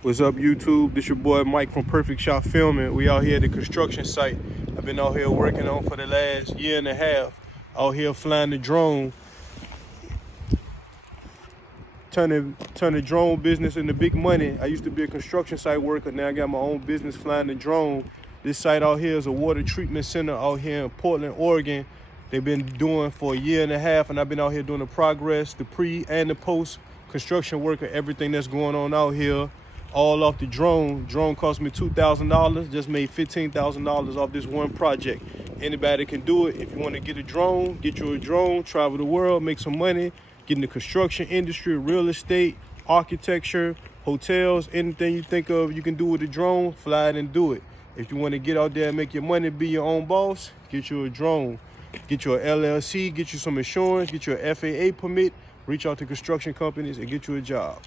What's up, YouTube? This your boy Mike from Perfect Shot Filming. We out here at the construction site. I've been out here working on for the last year and a half. Out here flying the drone, turn the drone business into big money. I used to be a construction site worker. Now I got my own business flying the drone. This site out here is a water treatment center out here in Portland, Oregon. They've been doing for a year and a half, and I've been out here doing the progress, the pre and the post construction work of everything that's going on out here. All off the drone. Drone cost me $2,000. Just made $15,000 off this one project. Anybody can do it. If you want to get a drone, get you a drone, travel the world, make some money, get in the construction industry, real estate, architecture, hotels, anything you think of you can do with a drone, fly it and do it. If you want to get out there and make your money, be your own boss, get you a drone. Get you an LLC, get you some insurance, get you an FAA permit, reach out to construction companies and get you a job.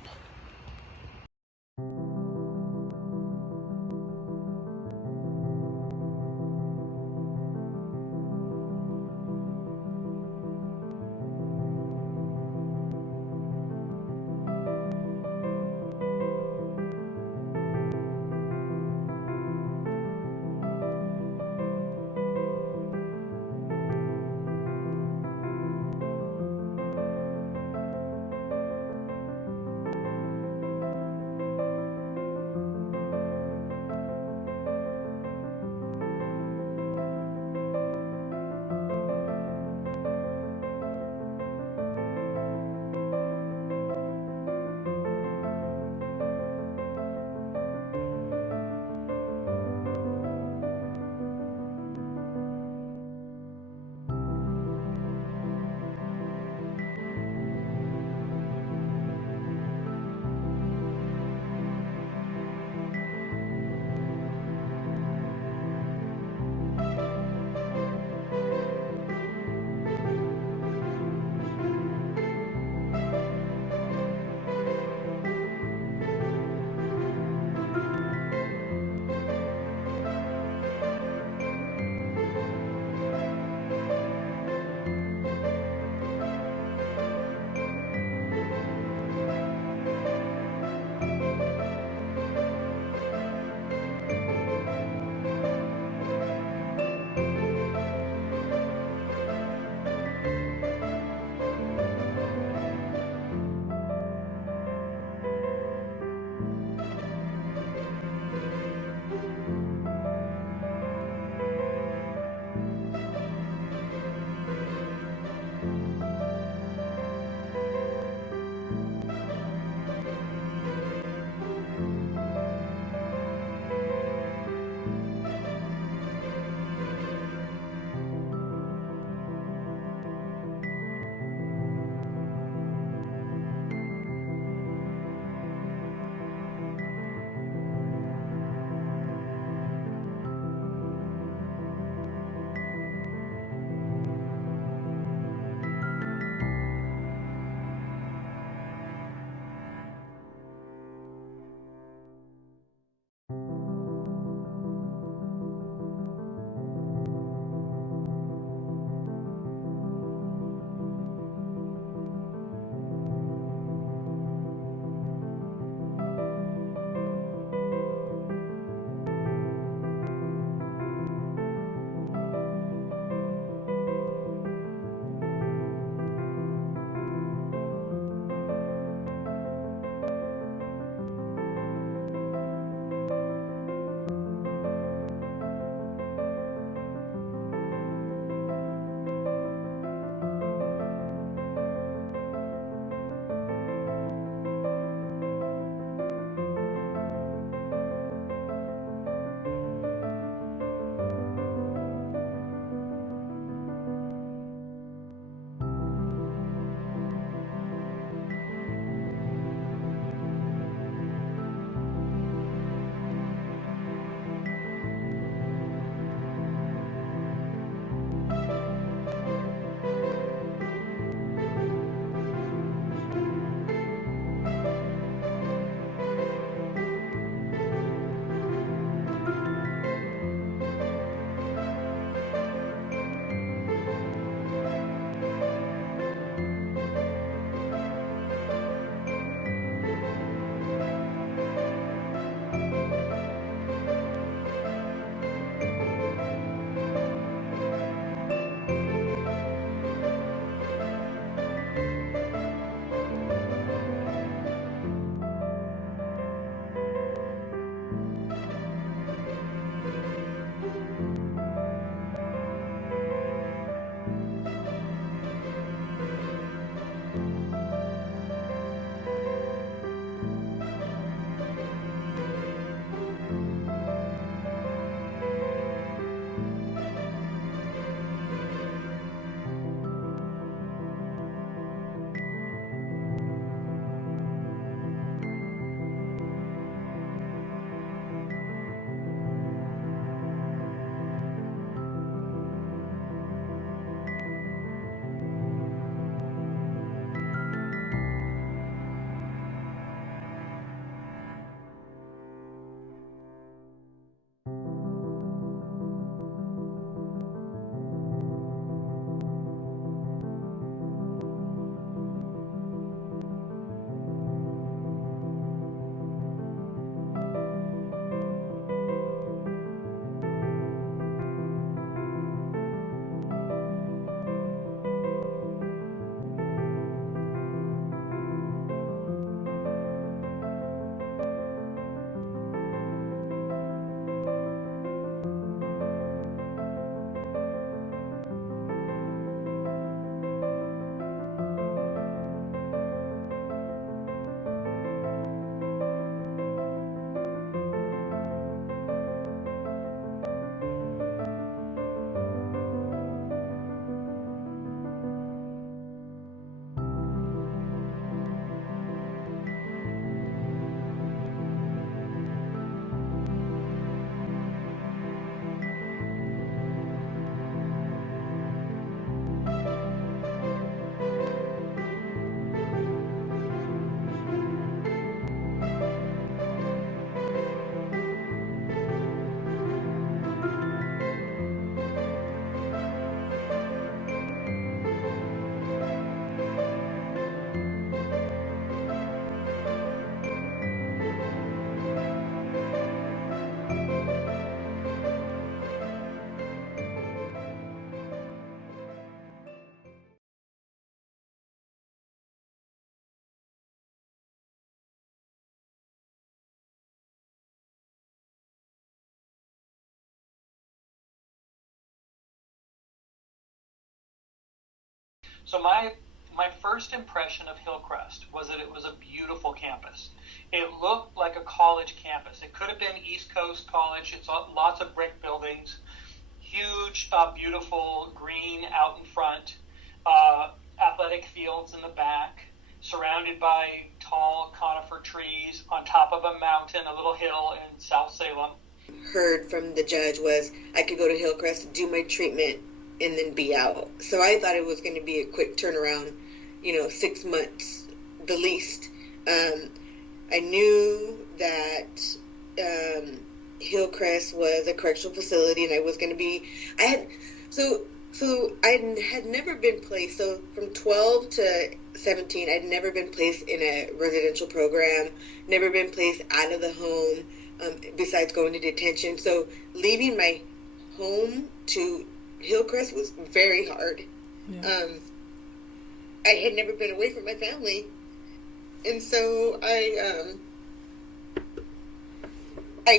So my first impression of Hillcrest was that it was a beautiful campus. It looked like a college campus. It could have been East Coast College. It's lots of brick buildings, huge, beautiful green out in front, athletic fields in the back, surrounded by tall conifer trees on top of a mountain, a little hill in South Salem. Heard from the judge was I could go to Hillcrest, do my treatment, and then be out. So I thought it was going to be a quick turnaround, 6 months, the least. I knew that Hillcrest was a correctional facility, and I was going to be. I had never been placed. So from 12 to 17, I'd never been placed in a residential program, never been placed out of the home. Besides going to detention. So leaving my home to Hillcrest was very hard. Yeah. I had never been away from my family. And so I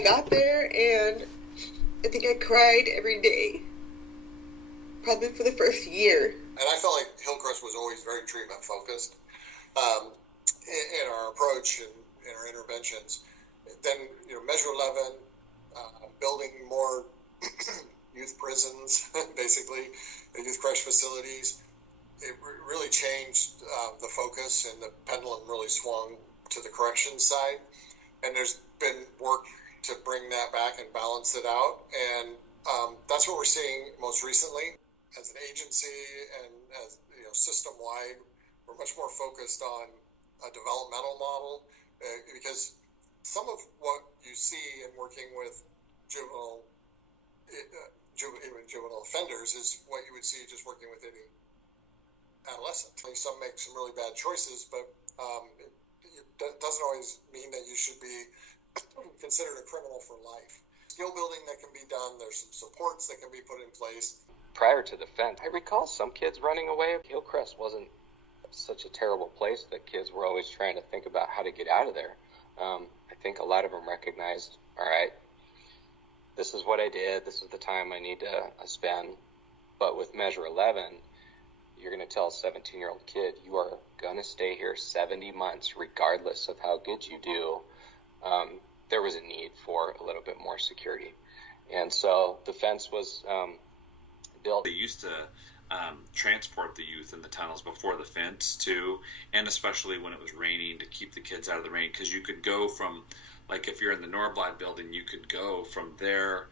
got there, and I think I cried every day, probably for the first year. And I felt like Hillcrest was always very treatment focused in our approach and in our interventions. Then, Measure 11, building more youth prisons, basically, the youth correction facilities. It really changed the focus, and the pendulum really swung to the corrections side. And there's been work to bring that back and balance it out. And that's what we're seeing most recently. As an agency and as system-wide, we're much more focused on a developmental model because some of what you see in working with juvenile offenders is what you would see just working with any adolescent. Some make some really bad choices, but it doesn't always mean that you should be considered a criminal for life. Skill building that can be done. There's some supports that can be put in place. Prior to the fence, I recall some kids running away. Hillcrest wasn't such a terrible place that kids were always trying to think about how to get out of there. I think a lot of them recognized, all right, this is what I did. This is the time I need to spend. But with Measure 11, you're going to tell a 17-year-old kid, you are going to stay here 70 months regardless of how good you do. There was a need for a little bit more security. And so the fence was built. They used to transport the youth in the tunnels before the fence too, and especially when it was raining, to keep the kids out of the rain, because you could go from, like, if you're in the Norblad building, you could go from there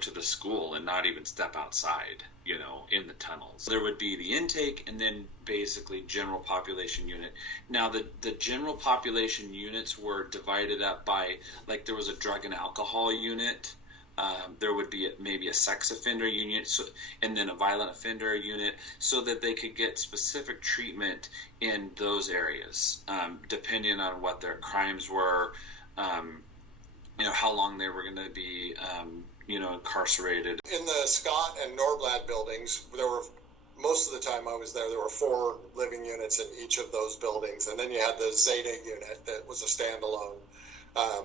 to the school and not even step outside in the tunnels. There would be the intake and then basically general population unit. Now the general population units were divided up by, like, there was a drug and alcohol unit. There would be maybe a sex offender unit, and then a violent offender unit, so that they could get specific treatment in those areas, depending on what their crimes were, how long they were going to be, incarcerated. In the Scott and Norblad buildings, most of the time I was there were 4 living units in each of those buildings, and then you had the Zeta unit that was a standalone.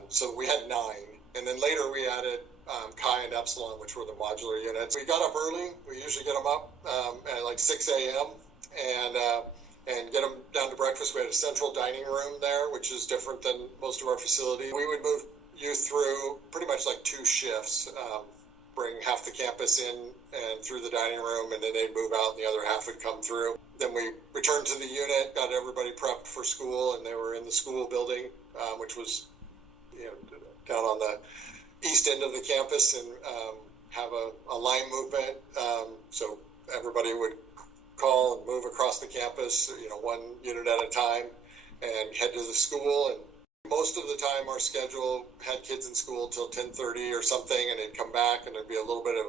So we had 9, and then later we added Chi and Epsilon, which were the modular units. We got up early. We usually get them up at like 6 a.m. and get them down to breakfast. We had a central dining room there, which is different than most of our facilities. We would move youth through pretty much like 2 shifts, bring half the campus in and through the dining room, and then they'd move out and the other half would come through. Then we returned to the unit, got everybody prepped for school, and they were in the school building, which was down on the east end of the campus, and have a line movement. So everybody would call and move across the campus, 1 unit at a time, and head to the school. And most of the time our schedule had kids in school till 10:30 or something, and they'd come back and there'd be a little bit of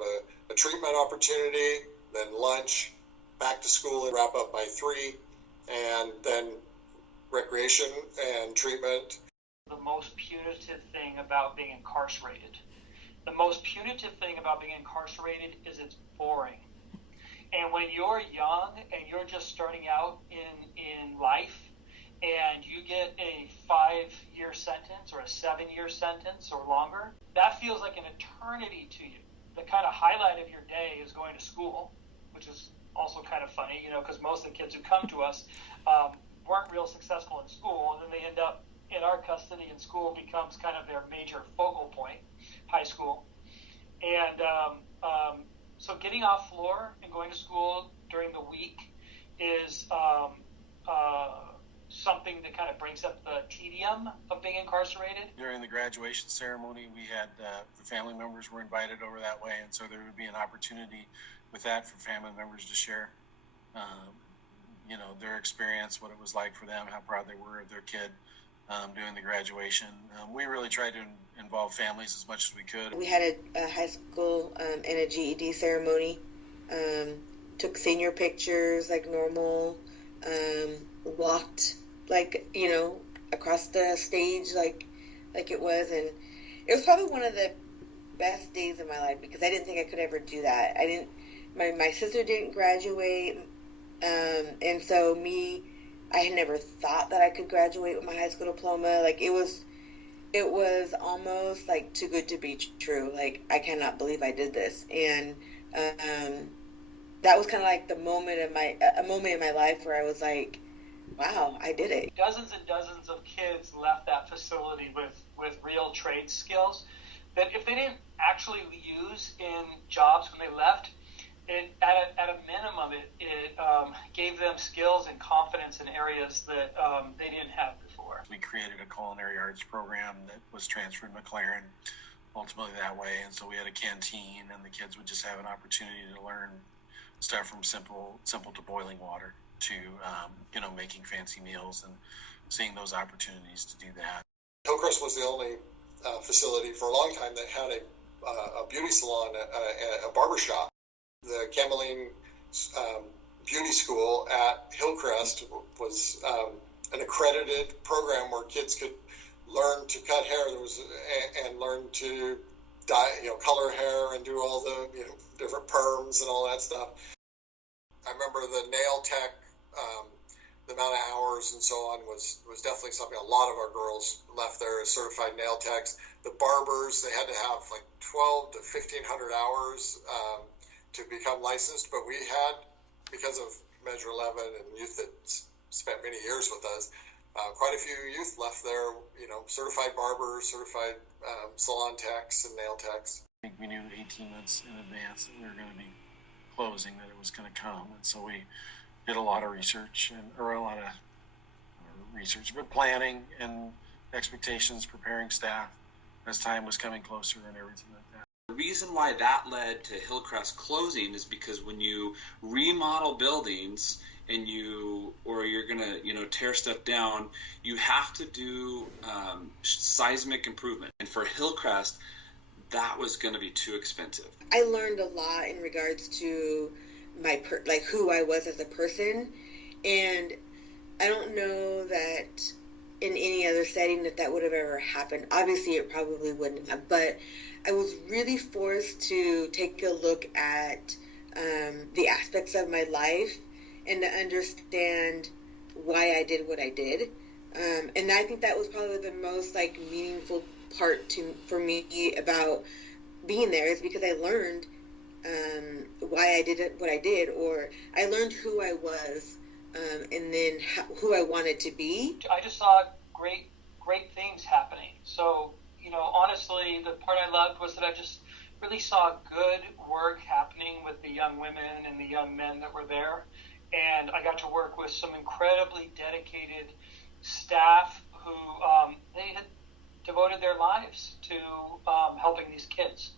a treatment opportunity, then lunch, back to school, and wrap up by 3, and then recreation and treatment. The most punitive thing about being incarcerated. The most punitive thing about being incarcerated is it's boring. And when you're young and you're just starting out in life, and you get a 5-year sentence or a 7-year sentence or longer, that feels like an eternity to you. The kind of highlight of your day is going to school, which is also kind of funny, because most of the kids who come to us weren't real successful in school, and then they end up in our custody, and school becomes kind of their major focal point, high school. And so getting off floor and going to school during the week is something that kind of brings up the tedium of being incarcerated. During the graduation ceremony, we had the family members were invited over that way, and so there would be an opportunity with that for family members to share, their experience, what it was like for them, how proud they were of their kid doing the graduation. We really tried to involve families as much as we could. We had a high school and a GED ceremony. Took senior pictures like normal. Walked across the stage like it was, and it was probably one of the best days of my life because I didn't think I could ever do that. My sister didn't graduate, and so I had never thought that I could graduate with my high school diploma. Like it was almost like too good to be true. Like I cannot believe I did this, and that was kind of like a moment in my life where I was like, wow, I did it. Dozens and dozens of kids left that facility with real trade skills that if they didn't actually use in jobs when they left, at a minimum, it gave them skills and confidence in areas that they didn't have before. We created a culinary arts program that was transferred to McLaren ultimately that way, and so we had a canteen, and the kids would just have an opportunity to learn stuff from simple to boiling water to making fancy meals and seeing those opportunities to do that. Hillcrest was the only facility for a long time that had a beauty salon, a barber shop. The Cameline Beauty School at Hillcrest was an accredited program where kids could learn to cut hair. And learn to dye, color hair and do all the different perms and all that stuff. I remember the nail tech, the amount of hours and so on was definitely something a lot of our girls left there as certified nail techs. The barbers, they had to have like 12 to 1,500 hours to become licensed, but we had, because of Measure 11 and youth that spent many years with us, quite a few youth left there, certified barbers, certified salon techs and nail techs. I think we knew 18 months in advance that we were going to be closing, that it was going to come, and so we did a lot of research but planning and expectations, preparing staff as time was coming closer and everything like that. The reason why that led to Hillcrest closing is because when you remodel buildings and you're gonna tear stuff down, you have to do seismic improvement, and for Hillcrest that was going to be too expensive. I learned a lot in regards to who I was as a person, and I don't know that in any other setting that would have ever happened. Obviously, it probably wouldn't have, but I was really forced to take a look at the aspects of my life and to understand why I did what I did. And I think that was probably the most meaningful part for me about being there, is because I learned why I did what I did, or I learned who I was, and then who I wanted to be. I just saw great things happening. So, honestly, the part I loved was that I just really saw good work happening with the young women and the young men that were there. And I got to work with some incredibly dedicated staff who they had devoted their lives to helping these kids.